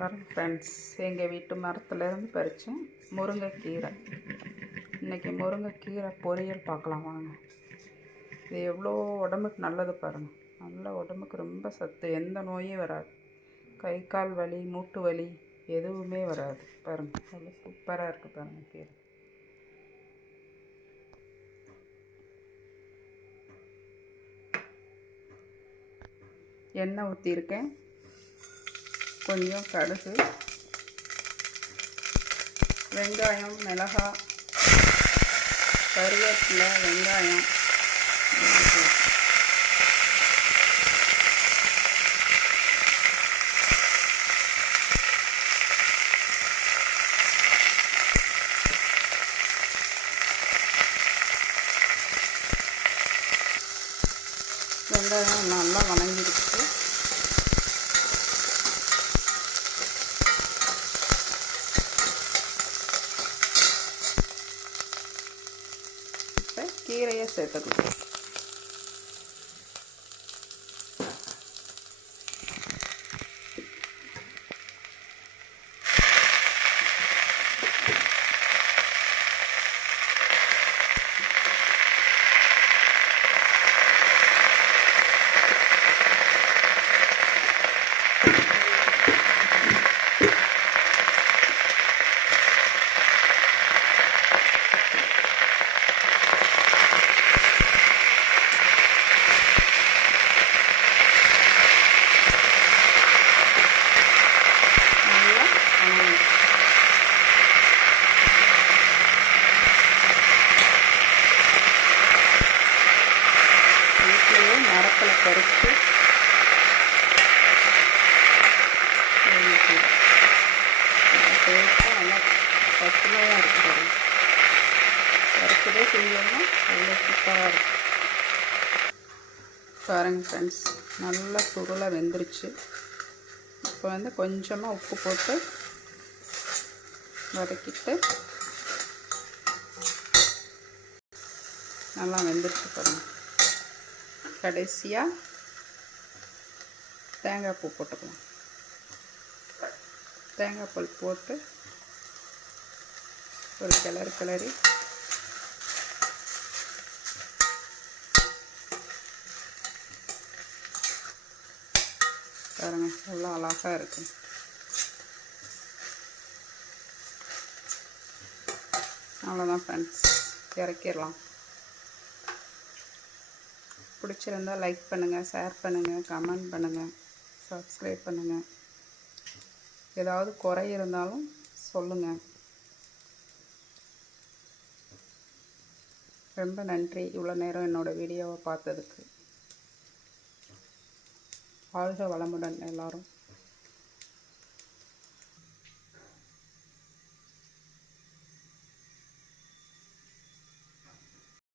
வரும் ஃப்ரெண்ட்ஸ் எங்கள் வீட்டு மரத்துலேருந்து பறித்தேன் முருங்கைக்கீரை. இன்றைக்கி முருங்கைக்கீரை பொரியல் பார்க்கலாம் வாங்க. இது எவ்வளோ உடம்புக்கு நல்லது பாருங்கள் நல்ல உடம்புக்கு ரொம்ப சத்து. எந்த நோயும் வராது. கை கால் வலி மூட்டு வலி எதுவுமே வராது. பாருங்கள் அவ்வளோ சூப்பராக இருக்குது பாருங்கள் கீரை. எண்ணெய் ஊற்றிருக்கேன் கொஞ்சம் கடுகு வெங்காயம் மிளகாய் கருவேப்பிலை வெங்காயம் வெங்காயம் நல்லா வணங்கிடுச்சு. క్లియర్ అయ్యేస్తాయి மரத்தில் பறித்து நல்லா பசுமையாக இருக்குது பாருங்க. பறிச்சதே செஞ்சோம்னா அவ்வளோ சூப்பராக இருக்கும் பாருங்க ஃப்ரெண்ட்ஸ் நல்லா சுருளாக வெந்துருச்சு இப்போ வந்து கொஞ்சமாக உப்பு போட்டு வதக்கிட்டு நல்லா வெந்துருச்சு பாருங்க கடைசியாக தேங்காய் பூ போட்டுக்கலாம். தேங்காய் பால் போட்டு ஒரு கிளறு கிளறி பாருங்க எவ்வளோ அழகாக இருக்கும் அவ்வளோதான் ஃப்ரெண்ட்ஸ் இறக்கிடலாம். பிடிச்சிருந்தா லைக் பண்ணுங்கள் ஷேர் பண்ணுங்கள் கமெண்ட் பண்ணுங்கள் சப்ஸ்கிரைப் பண்ணுங்கள் ஏதாவது குறை இருந்தாலும் சொல்லுங்கள் ரொம்ப நன்றி இவ்வளோ நேரம் என்னோடய வீடியோவை பார்த்ததுக்கு. வாழ்க வளமுடன் எல்லாரும்.